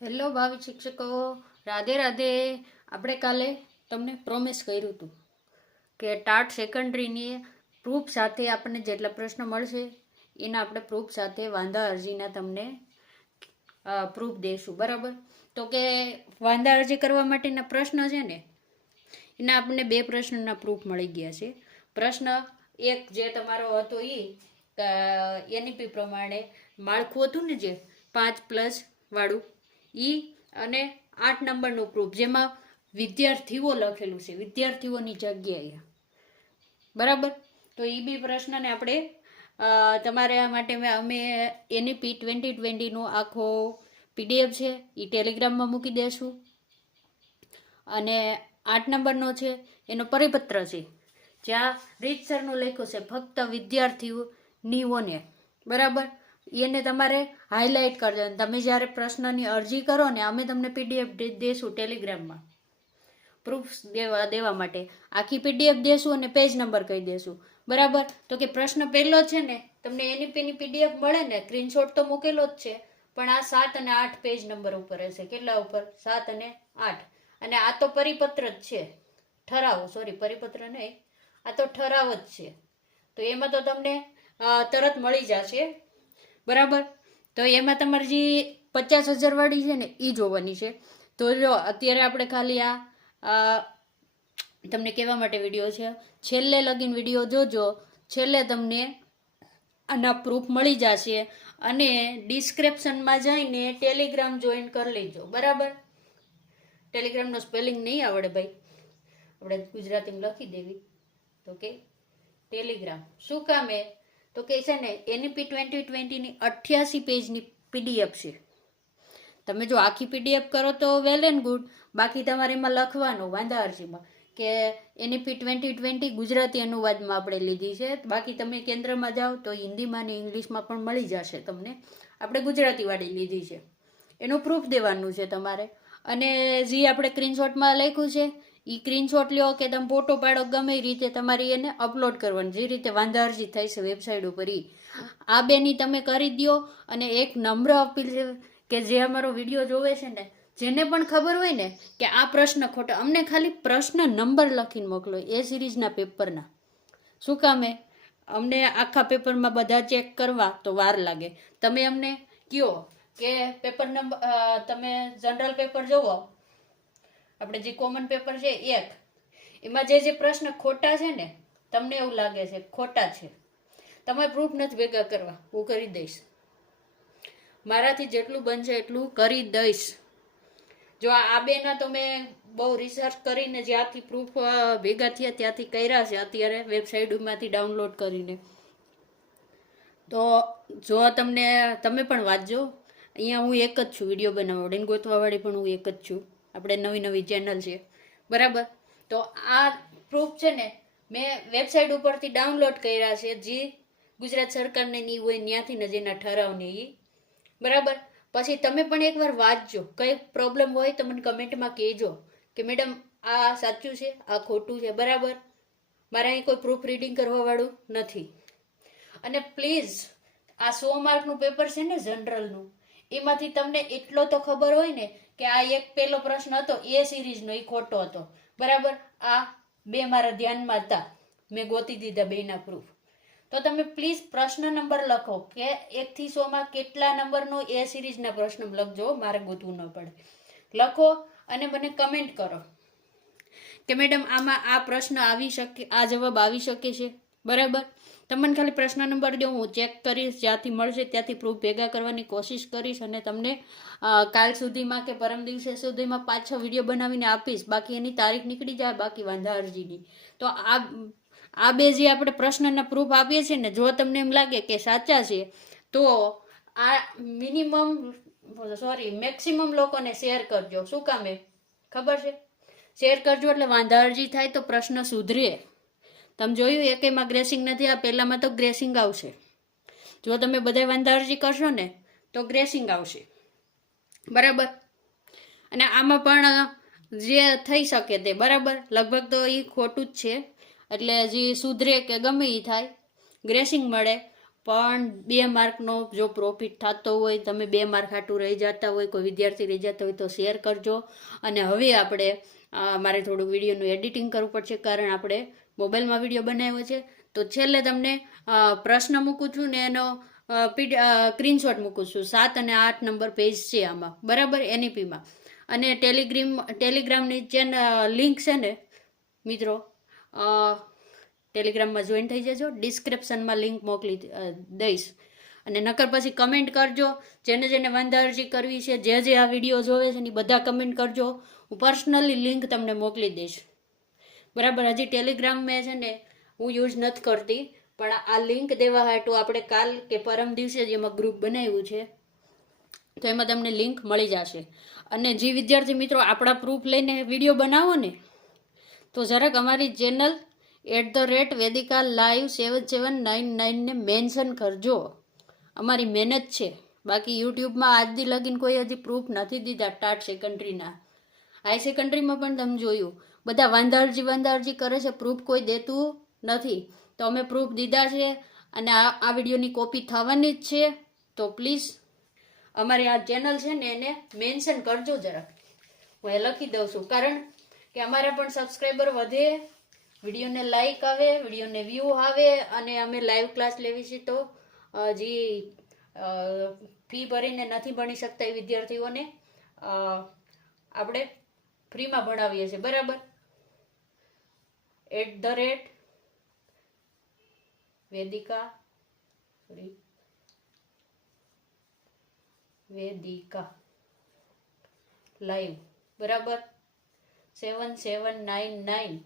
Hello ભાવિ શિક્ષકો, રાધે રાધે. આપણે કાલે તમને પ્રોમિસ કર્યું હતું કે ટાટ સેકન્ડરીની પ્રૂફ સાથે આપણને જેટલા પ્રશ્ન મળશે એના આપણે પ્રૂફ સાથે વાંધા અરજીના તમને પ્રૂફ દઈશું, બરાબર? તો કે વાંધા અરજી કરવા માટેના પ્રશ્ન છે ને એના આપણને 2 પ્રશ્નના પ્રૂફ મળી ગયા છે. પ્રશ્ન એક જે તમારો હતો એ એનઈપી પ્રમાણે માળખું હતું ને, જે 5+ વાળું, ઈ અને 8 નંબરનું પ્રૂફ જેમાં વિદ્યાર્થીઓ લખેલું છે, વિદ્યાર્થીઓની જગ્યાએ, બરાબર? તો એ બી પ્રશ્નને આપણે તમારા માટે અમે એનઈપી 2020નો આખો PDF છે એ ટેલિગ્રામમાં મૂકી દઈશું. અને 8 નંબરનો છે એનો પરિપત્ર છે, જ્યાં રીતસરનું લખ્યું છે ફક્ત વિદ્યાર્થીઓને, બરાબર? એને તમારે હાઇલાઇટ કરી દેવાનું. તમે જ્યારે પ્રશ્નની અરજી કરો ને, અમે તમને PDF દેશું ટેલિગ્રામમાં પ્રૂફ દેવા માટે. આખી PDF દેશું અને પેજ નંબર કહી દેશું, બરાબર? તો કે પ્રશ્ન પહેલો છે ને, તમને એનઈપીની PDF મળે ને, સ્ક્રીનશોટ તો મૂકેલો જ છે, પણ આ 7 અને 8 પેજ નંબર ઉપર હશે. કેટલા ઉપર? 7 અને 8. અને આ તો પરિપત્ર જ છે, ઠરાવ, સોરી પરિપત્ર નહીં, આ તો ઠરાવ જ છે. તો એમાં તો તમને તરત મળી જશે, બરાબર? તો એમાં તમારી જે 50,000 વાળી છે ને એ જોવાની છે. તો જો અત્યારે આપણે ખાલી આ તમને કહેવા માટે વિડીયો છે, છેલ્લે લગીન વિડીયો જોજો, છેલ્લે તમને આના પ્રૂફ મળી જશે. અને ડિસ્ક્રિપ્શનમાં જઈને ટેલિગ્રામ જોઈન કરી લેજો, બરાબર? ટેલિગ્રામનો સ્પેલિંગ નહીં આવડે ભાઈ, આપણે ગુજરાતીમાં લખી દેવી. તો કે ટેલિગ્રામ શું કામ હે? તો કે છે ને એનઈપી 2020ની 88 પેજની PDF છે. તમે જો આખી PDF કરો તો વેલ એન્ડ ગુડ, બાકી તમારે એમાં લખવાનું વાંધા અરજીમાં કે એનઈપી 2020 ગુજરાતી અનુવાદમાં આપણે લીધી છે. બાકી તમે કેન્દ્રમાં જાઓ તો હિન્દીમાં ને ઇંગ્લિશમાં પણ મળી જશે તમને. આપણે ગુજરાતીવાળી લીધી છે, એનું પ્રૂફ દેવાનું છે તમારે. અને જે આપણે સ્ક્રીનશોટમાં લખ્યું છે એ સ્ક્રીનશોટ લ્યો કે તમે ફોટો પાડો, ગમે એ રીતે તમારી એને અપલોડ કરવાની, જે રીતે વાંધા અરજી થાય છે વેબસાઇટ ઉપર. આ બેની તમે કરી દો. અને એક નમ્ર અપીલ છે કે જે અમારો વિડીયો જોવે છે ને, જેને પણ ખબર હોય ને કે આ પ્રશ્ન ખોટા, અમને ખાલી પ્રશ્ન નંબર લખીને મોકલો એ સિરીઝના પેપરના. શું કામે? અમને આખા પેપરમાં બધા ચેક કરવા તો વાર લાગે. તમે અમને કહો કે પેપર નંબર, તમે જનરલ પેપર જોવો, આપણે જે કોમન પેપર છે એક, એમાં જે પ્રશ્ન ખોટા છે ને, તમને એવું લાગે છે ખોટા છે, તમે પ્રૂફ નથી ભેગા કરવા, હું કરી દઈશ, મારાથી જેટલું બનશે એટલું કરી દઈશ. જો આ બેના તો મેં બહુ રિસર્ચ કરીને જ્યાંથી પ્રૂફ ભેગા થયા ત્યાંથી કર્યા છે, અત્યારે વેબસાઇટમાંથી ડાઉનલોડ કરીને. તો જો તમે પણ વાંચજો. અહીંયા હું એક જ છું, વિડીયો બનાવવાવાળી, ગોતવાવાળી પણ હું એક જ છું. આપણે નવી ચેનલ છે, બરાબર? તો આ પ્રૂફ છે ને મેં વેબસાઇટ ઉપરથી ડાઉનલોડ કર્યા છે, જે ગુજરાત સરકારને નહીં હોય ત્યાંથી ને જેના ઠરાવને એ, બરાબર? પછી તમે પણ એકવાર વાંચજો, કંઈ પ્રોબ્લેમ હોય તો મને કમેન્ટમાં કહેજો કે મેડમ આ સાચું છે, આ ખોટું છે, બરાબર? મારે અહીં કોઈ પ્રૂફ રીડિંગ કરવાવાળું નથી. અને પ્લીઝ આ 100 માર્કનું પેપર છે ને જનરલનું, એમાંથી તમને એટલો તો ખબર હોય ને કે આ એક પહેલો પ્રશ્ન હતો એ સિરીઝનો, એ ખોટો હતો, બરાબર? આ 2 મારા ધ્યાનમાં હતા, મેં ગોતી દીધા 2ના પ્રૂફ. તો તમે પ્લીઝ પ્રશ્ન નંબર લખો કે 1 થી 100માં કેટલા નંબરનો એ સિરીઝના પ્રશ્ન લખજો, મારે ગોતવું ન પડે. લખો અને મને કમેન્ટ કરો કે મેડમ આમાં આ પ્રશ્ન આવી શકે, આ જવાબ આવી શકે છે, બરાબર? તમને ખાલી પ્રશ્ન નંબર દો, હું ચેક કરીશ, જ્યાંથી મળશે ત્યાંથી પ્રૂફ ભેગા કરવાની કોશિશ કરીશ અને તમને કાલ સુધીમાં કે પરમ દિવસે સુધીમાં 5-6 વિડીયો બનાવીને આપીશ. બાકી એની તારીખ નીકળી જાય, બાકી વાંધા અરજીની. તો આ બે જે આપણે પ્રશ્નના પ્રૂફ આપીએ છીએ ને, જો તમને એમ લાગે કે સાચા છે તો આ મેક્સિમમ લોકોને શેર કરજો. શું કામે ખબર છે? શેર કરજો એટલે વાંધા અરજી થાય તો પ્રશ્ન સુધરે. તમે જોયું એકેયમાં ગ્રેસિંગ નથી, આ પહેલામાં તો ગ્રેસિંગ આવશે. જો તમે બધા વાંધા અરજી કરશો ને તો ગ્રેસિંગ આવશે, બરાબર? અને આમાં પણ જે થઈ શકે તે, બરાબર? લગભગ તો એ ખોટું જ છે, એટલે જે સુધરે કે ગમે એ થાય, ગ્રેસિંગ મળે, પણ 2 માર્કનો જો પ્રોફિટ થતો હોય, તમે 2 માર્ક હાટું રહી જતા હોય, કોઈ વિદ્યાર્થી રહી જતા હોય તો શેર કરજો. અને હવે આપણે મારે થોડું વિડીયોનું એડિટિંગ કરવું પડશે, કારણ આપણે મોબાઈલમાં વિડીયો બનાવ્યો છે. તો છેલ્લે તમને પ્રશ્ન મૂકું છું ને એનો સ્ક્રીનશોટ મૂકું છું. 7 અને 8 નંબર પેજ છે આમાં, બરાબર, NEPમાં. અને ટેલિગ્રામની લિંક છે ને મિત્રો, ટેલિગ્રામમાં જોઈન થઈ જજો. ડિસ્ક્રિપ્શનમાં લિંક મોકલી દઈશ. અને નકર પછી કમેન્ટ કરજો. જેને વાંધા અરજી કરવી છે, જે આ વિડીયો જોવે છે એની બધા કમેન્ટ કરજો. હું પર્સનલી લિંક તમને મોકલી દઈશ, બરાબર. હજી ટેલિગ્રામ મેં છે ને હું યુઝ નથી કરતી, પણ આ લિંક દેવા હાટું આપણે કાલ કે પરમ દિવસે જ એમાં ગ્રુપ બનાવ્યું છે, તો એમાં તમને લિંક મળી જશે. અને જે વિદ્યાર્થી મિત્રો આપણા પ્રૂફ લઈને વિડીયો બનાવો ને, તો જરાક અમારી ચેનલ @Vedika Live 7799 ને મેન્શન કરજો. અમારી મહેનત છે. બાકી યુટ્યુબમાં આજ દી લગીને કોઈ હજી પ્રૂફ નથી દીધા ટાટ સેકન્ડરીના. હાઈ સેકન્ડરીમાં પણ તમે જોયું, બધા વાંધા અરજી કરે છે, પ્રૂફ કોઈ દેતું નથી. તો અમે પ્રૂફ દીધા છે, અને આ વિડીયોની કોપી થવાની જ છે. તો પ્લીઝ અમારી આ ચેનલ છે ને એને મેન્શન કરજો જરાક. હું એ લખી દઉં છું, કારણ કે અમારા પણ સબસ્ક્રાઈબર વધે, વિડીયોને લાઈક આવે, વિડીયોને વ્યૂ આવે, અને અમે લાઈવ ક્લાસ લેવી છે. તો જે ફી ભરીને નથી ભણી શકતા એ વિદ્યાર્થીઓને આપણે ફ્રીમાં ભણાવીએ છીએ, બરાબર. @Vedika Live, બરાબર, 7799.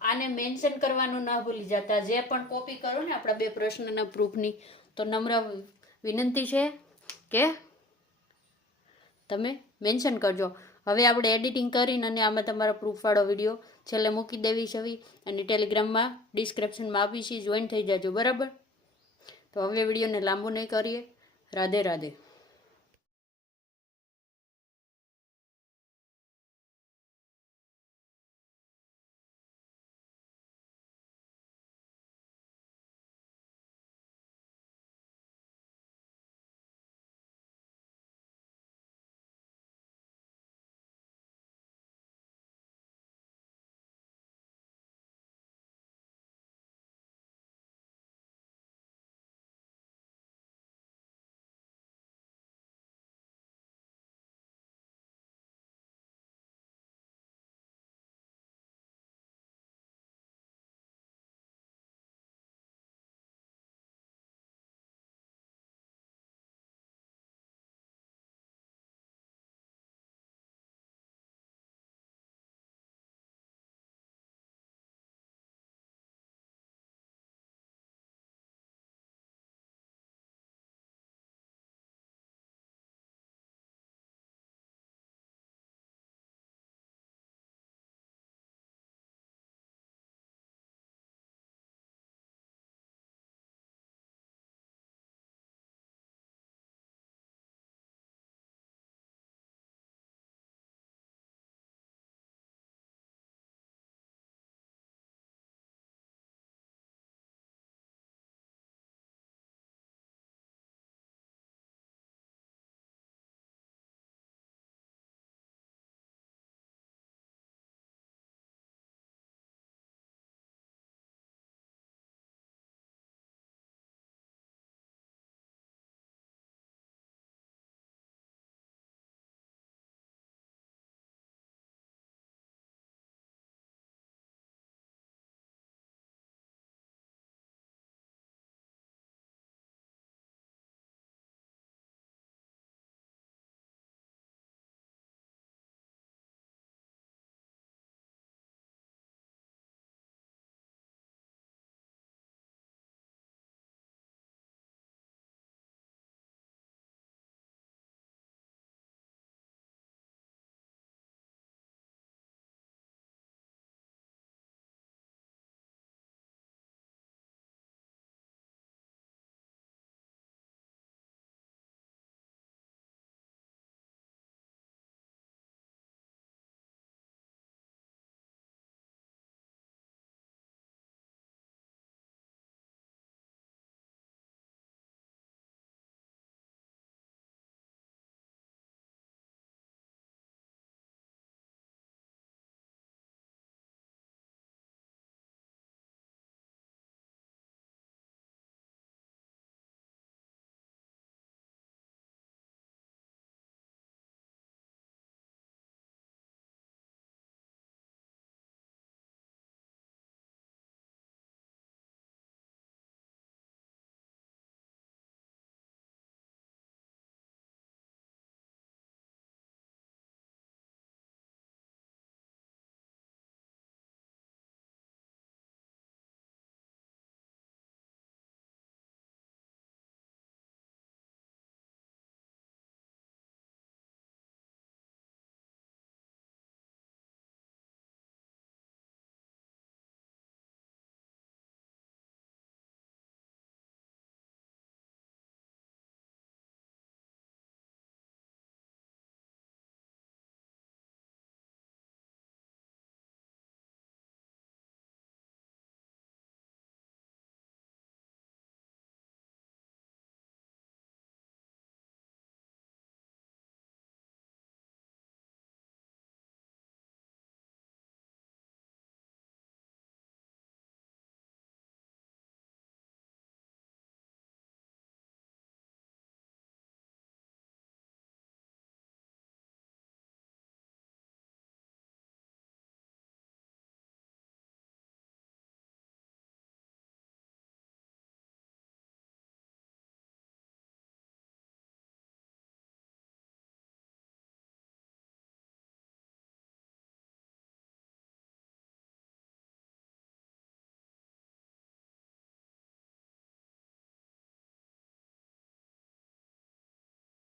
આને મેન્શન કરવાનું ના ભૂલી જતા. જે પણ કોપી કરો ને આપણા 2 પ્રશ્નના પ્રૂફની, તો નમ્ર વિનંતી છે કે તમે મેન્શન કરજો. હવે આપણે એડિટિંગ કરીને અને આમાં તમારા પ્રૂફવાળો વિડીયો છેલ્લે મૂકી દેવી છે. અને ટેલિગ્રામમાં ડિસ્ક્રિપ્શનમાં આપી છે, જોઈન થઈ જાજો, બરાબર. તો હવે વિડીયોને લાંબુ નહીં કરીએ. રાધે રાધે.